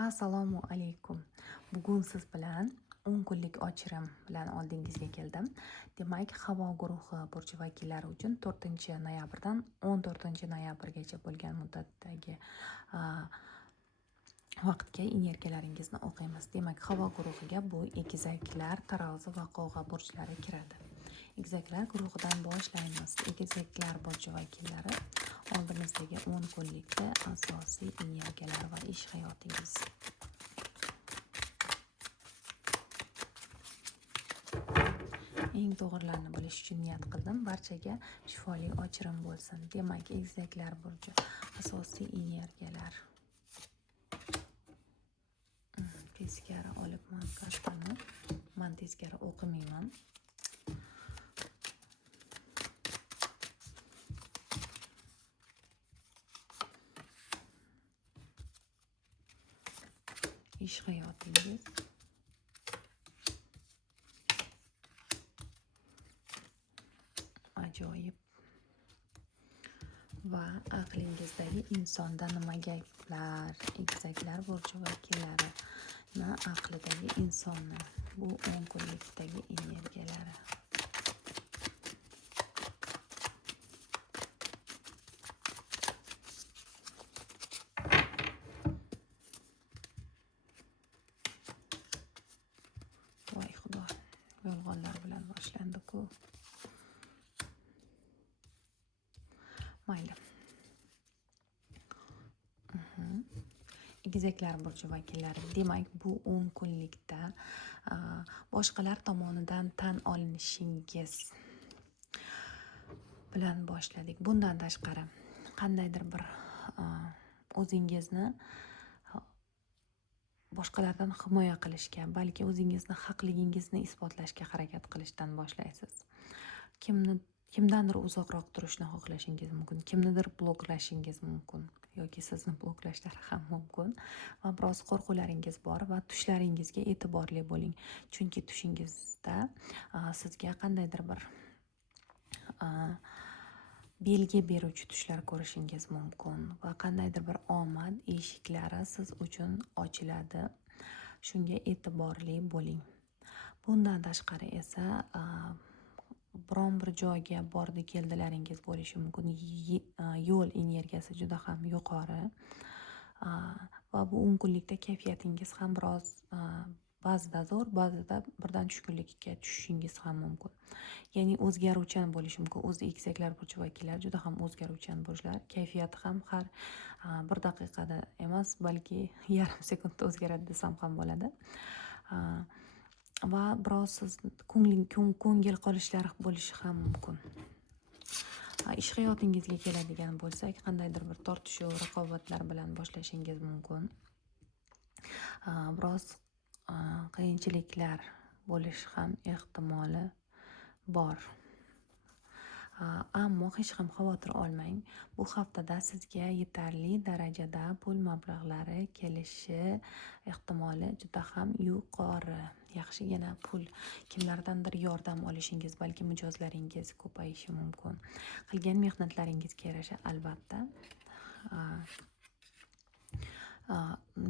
Assalomu alaykum. Bugun siz bilan 10 kunlik ochirim bilan oldingizga keldim. Demak, Havo guruhi burchi vakillari uchun 4-noyabrdan 14-noyabrgacha bo'lgan muddatdagi vaqtga energiyalaringizni o'qiymiz. Demak, Havo guruhiga bu egizaklar, tarozi va Qovg'a burchlari kiradi. Egizaklar guruhidan boshlaymiz. Egizaklar burchi vakillari oldimizdagi 10 kunlikda asosiy energiyalar va ish hayotingiz. Eng to'g'rilarini bilish uchun niyat qildim. Barchaga shifoli ochirim bo'lsin. Demak, egizaklar burchi asosiy energiyalar. Teskari olibman kartani. Men teskari o'qimayman. Ish hayotingiz, ajoyib va aqlingizdagi insonda nima gaplar. Egizaklar burchi vakillarini aqlidagi insonni, bu 10 kunlikdagi energiyalari. Voy xudo, yolg'onlar bilan boshlandi-ku. Mayli. Egizaklar burchi vakillari, demak, bu 10 kunlikda boshqalar tomonidan tan olinishingiz bilan boshladik. Bundan tashqari qandaydir bir o'zingizni boshqalardan himoya qilishga, balki o'zingizni haqligingizni isbotlashga harakat qilishdan boshlaysiz. Kimdandir uzoqroq turishni xohlashingiz mumkin, kimnidir bloklashingiz mumkin yoki sizni bloklashlari ham mumkin va biroz qo'rquvlaringiz bor va tushlaringizga e'tiborli bo'ling. Chunki tushingizda sizga qandaydir bir belgi beruvchi tushlar ko'rishingiz mumkin va qandaydir bir omad eshiklari siz uchun ochiladi. Shunga e'tiborli bo'ling. Bundan tashqari esa biron bir joyga bordi keldilaringiz bo'lishi mumkin. Yo'l energiyasi juda ham yuqori va bu 10 kunlikda kayfiyatingiz ham biroz ba'zida zo'r, ba'zida birdan tushkunlikka tushishingiz ham mumkin. Ya'ni o'zgaruvchan bo'lishi mumkin. O'zi egizaklar burchi vakillari juda ham o'zgaruvchan burchlar. Kayfiyati ham har bir daqiqada emas, balki yarim sekundda o'zgaradi desam ham bo'ladi. Va biroz siz ko'ngil qolishlari bo'lishi ham mumkin. Ish hayotingizga keladigan bo'lsak, qandaydir bir tortishuv, raqobatlar bilan boshlashingiz mumkin. Biroz qiyinchiliklar bo'lishi ham ehtimoli bor. Ammo hech ham xavotir olmang. Bu haftada sizga yetarli darajada pul mablag'lari kelishi ehtimoli juda ham yuqori. Yaxshigina pul, kimlardandir yordam olishingiz, balki mijozlaringiz ko'payishi mumkin. Qilgan mehnatlaringizga yarasha albatta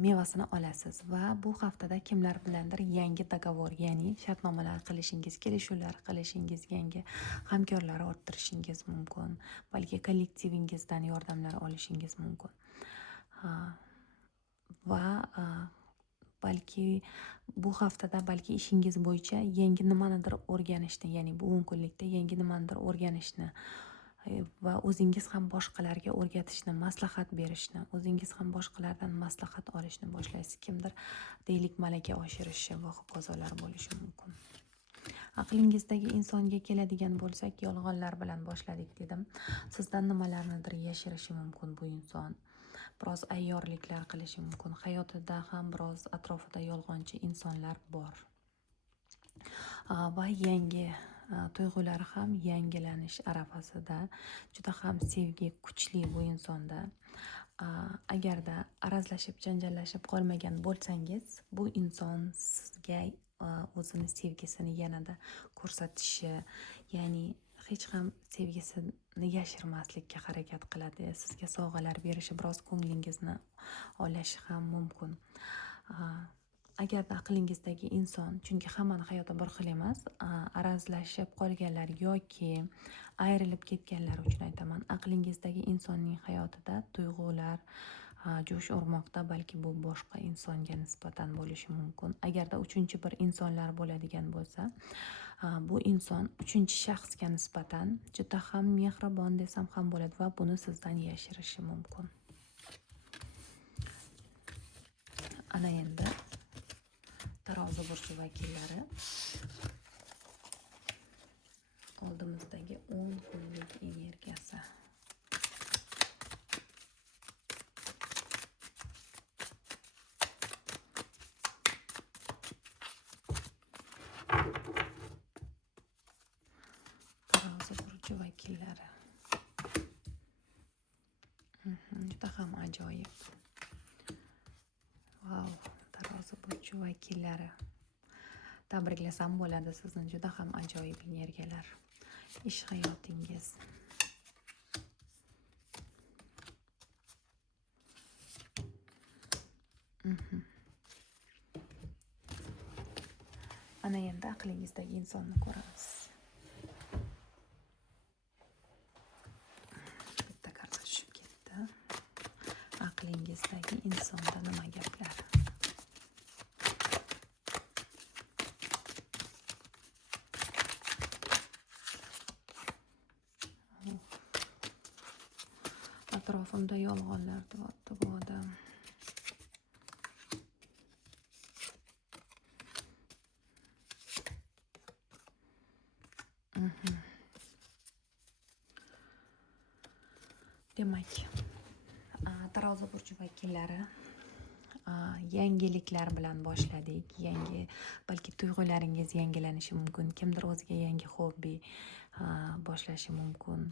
mevasini olasiz va bu haftada kimlar bilandir yangi dogovor, ya'ni shartnomalar qilishingiz, kelishuvlar qilishingiz, yangi hamkorlar orttirishingiz mumkin, balki kollektivingizdan yordamlar olishingiz mumkin va balki bu haftada ishingiz bo'yicha yangi nimanidir o'rganishni, ya'ni bu 10 kunlikda yangi nimanidir o'rganishni va o'zingiz ham boshqalarga o'rgatishni, maslahat berishni, o'zingiz ham boshqalardan maslahat olishni boshlaysiz. Kimdir deylik malaka oshirishi va hokazolar bo'lishi mumkin. Aqlingizdagi insonga keladigan bo'lsak, yolg'onlar bilan boshladik dedim. Sizdan nimalarnidir yashirishi mumkin bu inson. Biroz ayyorliklar qilishi mumkin. Hayotida ham biroz atrofida yolg'onchi insonlar bor. Va yangi tuyg'ulari ham yangilanish arafasida. Juda ham sevgi kuchli bu insonda. Agarda arazlashib, janjallashib qolmagan bo'lsangiz, bu inson sizga o'zini sevgisini yanada ko'rsatishi, ya'ni hech ham sevgisi yashirmaslikka harakat qiladi. Sizga sovg'alar berishi biroz ko'nglingizni olashi ham mumkin. Agarda aqlingizdagi inson, chunki hammani hayoti bir xil emas, arazlashib qolganlar yoki ayrilib ketganlar uchun aytaman, aqlingizdagi insonning hayotida tuyg'ular jo'sh urmoqda, balki bu boshqa insonga nisbatan bo'lishi mumkin. Agarda uchinchi bir insonlar bo'ladigan bo'lsa, bu inson uchinchi shaxsga nisbatan juda ham mehribon desam ham bo'ladi va buni sizdan yashirishi mumkin. Ana endi Tarozi burchi vakillari oldimizdagi 10 kunlik energiyasi. Tarozi burchi vakillari. Juda ham ajoyib. Wow, Tarozi burchi vakillari. Tabriklasam bo'ladi sizni, juda ham ajoyib energiyalar. Ish hayotingiz. Ana endi aqlingizdagi insonni ko'ramiz. Bitta karta tushib ketdi. Aqlingizdagi insonda nima gaplar? Atrofimda yolg'onlar deyapti bu odam. Demak, Tarozi burchi vakillari yangiliklar bilan boshladik. Balki tuyg'ularingiz yangilanishi mumkin. Kimdir o'ziga yangi hobbi boshlashi mumkin.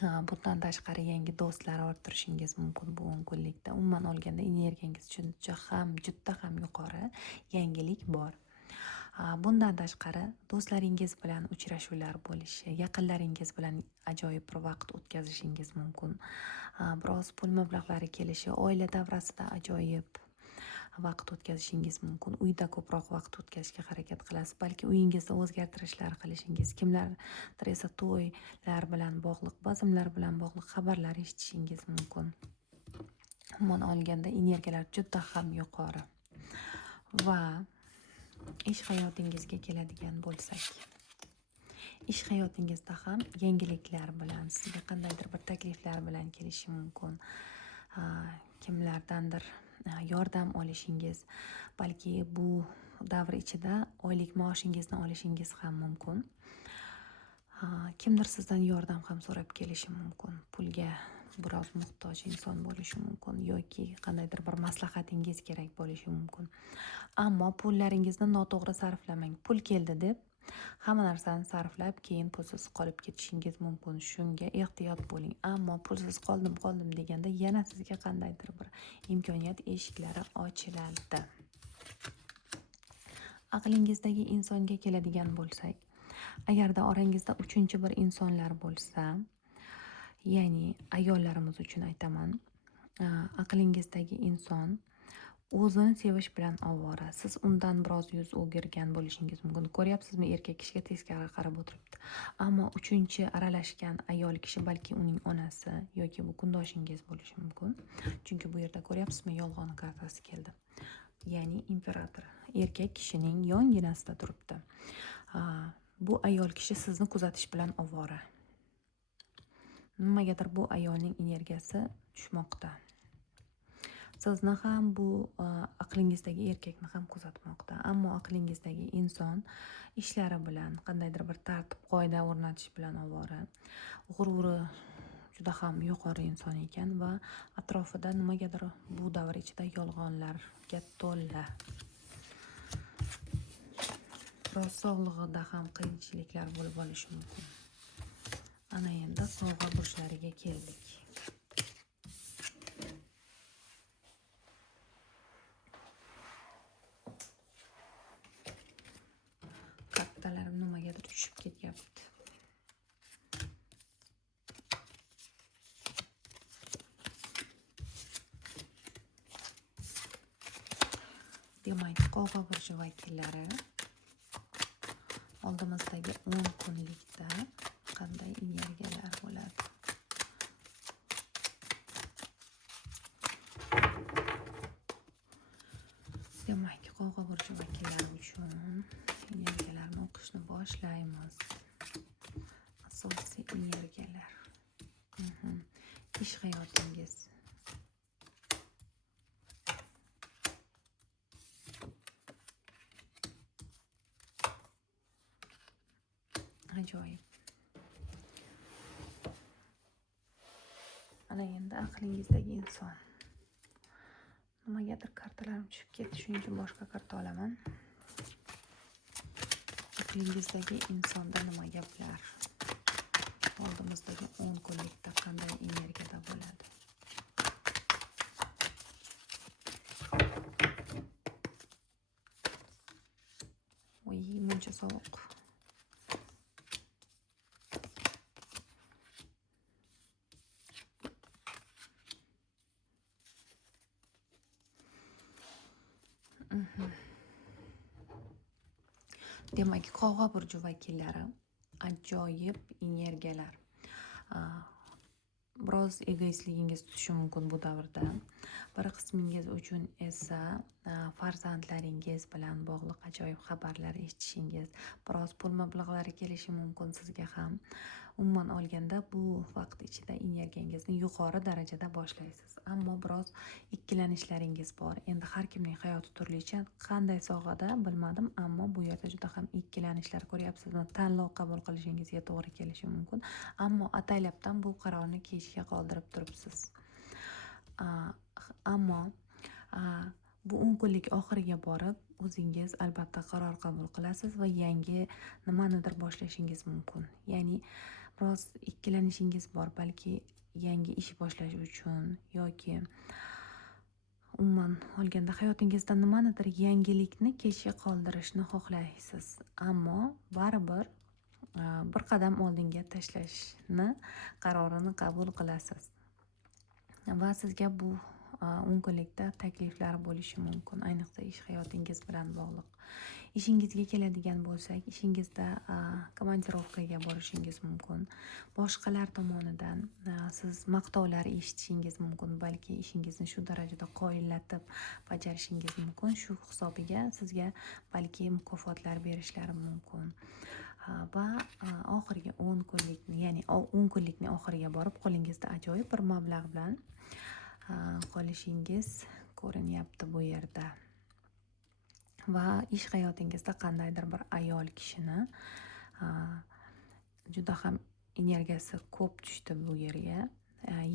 Bundan tashqari yangi do'stlar orttirishingiz mumkin bu 10 kunlikda. Umuman olganda energiyangiz juda ham yuqori, yangilik bor. Bundan tashqari do'stlaringiz bilan uchrashuvlar bo'lishi, yaqinlaringiz bilan ajoyib bir vaqt o'tkazishingiz mumkin. Biroz pul mablag'lari kelishi, oila davrasida ajoyib vaqt o'tkazishingiz mumkin. Uyda ko'proq vaqt o'tkazishga harakat qilasiz. Balki uyingizda o'zgartirishlar qilishingiz, kimlardir esa to'ylar bilan bog'liq, bazmlar bilan bog'liq xabarlar eshitishingiz mumkin. Umuman olganda energiyalar juda ham yuqori. Va ish hayotingizga keladigan bo'lsak, ish hayotingizda ham yangiliklar bilan, sizga qandaydir bir takliflar bilan kelishi mumkin. Kimlardandir yordam olishingiz, balki bu davr ichida oylik maoshingizni olishingiz ham mumkin. Kimdir sizdan yordam ham so'rab kelishi mumkin. Pulga biroz muhtoj inson bo'lishi mumkin yoki qandaydir bir maslahatingiz kerak bo'lishi mumkin. Ammo pullaringizni noto'g'ri sarflamang. Pul keldi deb hamma narsani sarflab, keyin pulsiz qolib ketishingiz mumkin. Shunga ehtiyot bo'ling. Ammo pulsiz qoldim deganda yana sizga qandaydir bir imkoniyat eshiklari ochiladi. Aqlingizdagi insonga keladigan bo'lsak, agarda orangizda uchinchi bir insonlar bo'lsa, ya'ni ayollarimiz uchun aytaman, aqlingizdagi inson o'zini sevish bilan ovora. Siz undan biroz yuz o'girgan bo'lishingiz mumkin. Ko'ryapsizmi, erkak kishiga teskari qarab o'tiribdi. Ammo uchinchi aralashgan ayol kishi balki uning onasi yoki bu kundoshingiz bo'lishi mumkin. Chunki bu yerda ko'ryapsizmi, yolg'on kartasi keldi. Ya'ni imperator, erkak kishining yonginasida turibdi. Bu ayol kishi sizni kuzatish bilan ovora. Nimagadir bu ayolning energiyasi tushmoqda. Sizni ham bu aqlingizdagi erkakni ham kuzatmoqda. Ammo aqlingizdagi inson ishlari bilan, qandaydir bir tartib, qoida o'rnatish bilan ovora. G'ururi juda ham yuqori inson ekan va atrofida nimagadir bu davr ichida yolg'onlarga to'la. Biroz sog'lig'ida ham qiyinchiliklar bo'lib olishi mumkin. Ana endi sovg'a burchlariga keldik. Kartalarim nimagadir tushib ketyapti. Demak, Qovg'a burji vakillari oldimizdagi 10 kunlikda qanday energiyalar bo'ladi? Demak, Qovg'a burji vakillari uchun energiyalarni o'qishni boshlaymiz. Asosiy energiyalar. Ish hayotingiz. Ajoyib. Ana endi aqlingizdagi inson. Nimagadir kartalarim tushib ketdi, shuning uchun boshqa karta olaman. Aqlingizdagi insonda nima gaplar? Oldimizdagi 10 kunlikda qanday energiyada bo'ladi? Voy, muncha sovuq. Demak, Qovg'a burji vakillari ajoyib energiyalar. Biroz egoistligingiz tutishi mumkin bu davrda. Bir qismingiz uchun esa farzandlaringiz bilan bog'liq ajoyib xabarlar eshitishingiz, biroz pul mablag'lari kelishi mumkin sizga ham. Umuman olganda bu vaqt ichida energiyangizni yuqori darajada boshlaysiz. Ammo biroz ikkilanishlaringiz bor. Endi har kimning hayoti turlicha, qanday sohada bilmadim, ammo bu yerda juda ham ikkilanishlar ko'ryapsizmi? Tanlov qabul qilishingizga to'g'ri kelishi mumkin. Ammo ataylabdan bu qarorni kechga qoldirib turibsiz. Ammo bu 10 kunlik oxiriga borib o'zingiz albatta qaror qabul qilasiz va yangi nimanidir boshlashingiz mumkin. Ya'ni biroz ikkilanishingiz bor, balki yangi ish boshlash uchun yoki umuman olganda hayotingizda nimanidir yangilikni kechga qoldirishni xohlaysiz. Ammo baribir bir qadam oldinga tashlashni qarorini qabul qilasiz. Va sizga bu 10 kunlikda takliflar bo'lishi mumkin, ayniqsa ish hayotingiz bilan bog'liq. Ishingizga keladigan bo'lsak, ishingizda komandirovkaga borishingiz mumkin. Boshqalar tomonidan siz maqtovlar eshitishingiz mumkin, balki ishingizni shu darajada qoyillatib bajarishingiz mumkin. Shu hisobiga sizga balki mukofotlar berishlari mumkin. Va oxirgi 10 kunlikni, ya'ni 10 kunlikning oxiriga borib qo'lingizda ajoyib bir mablag' bilan qolishingiz ko'rinyapti bu yerda. Va ish hayotingizda qandaydir bir ayol kishini juda ham energiyasi ko'p tushdi bu yerga.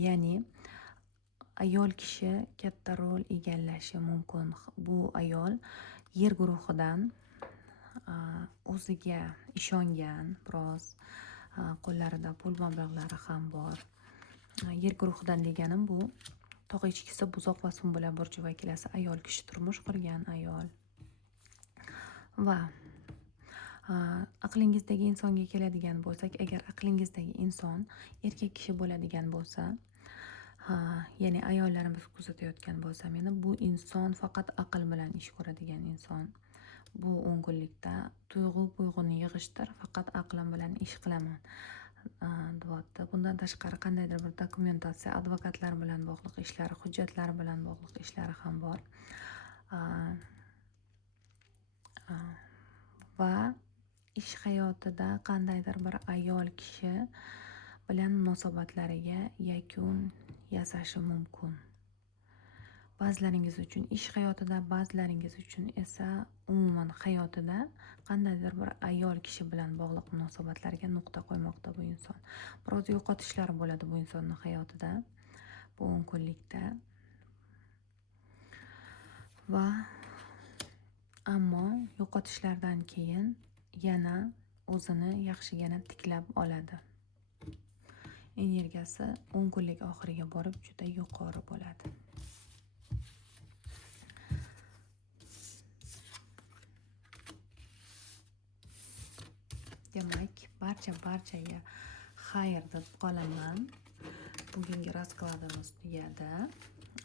Ya'ni ayol kishi katta rol egallashi mumkin. Bu ayol yer guruhidan o'ziga ishongan, biroz qo'llarida pul mablag'lari ham bor. Yer guruhidan deganim bu tog' echkisi, buzoq va sumbula burji vakilasi ayol kishi, turmush qurgan ayol. Va aqlingizdagi insonga keladigan bo'lsak, agar aqlingizdagi inson erkak kishi bo'ladigan bo'lsa, ya'ni ayollarimiz kuzatayotgan bo'lsa, meni bu inson faqat aql bilan ish ko'radigan inson. Bu 10 kunlikda tuyg'u-buyg'uni yig'ishtir, faqat aqlim bilan ish qilaman deyapti. Bundan tashqari qandaydir bir dokumentatsiya, advokatlar bilan bog'liq ishlari, hujjatlar bilan bog'liq ishlari ham bor. Va ish hayotida qandaydir bir ayol kishi bilan munosabatlariga yakun yasashi mumkin. Ba'zilaringiz uchun ish hayotida, ba'zilaringiz uchun esa umuman hayotida qandaydir bir ayol kishi bilan bog'liq munosabatlarga nuqta qo'ymoqda bu inson. Biroz yo'qotishlar bo'ladi bu insonning hayotida bu 10 kunlikda. Va ammo yo'qotishlardan keyin yana o'zini yaxshigina tiklab oladi. Energiyasi 10 kunlik oxiriga borib juda yuqori bo'ladi. Demak, barchaga xayr deb qolaman. Bugungi raskladimiz tugadi.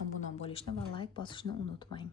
Obuna bo'lishni va like bosishni unutmang.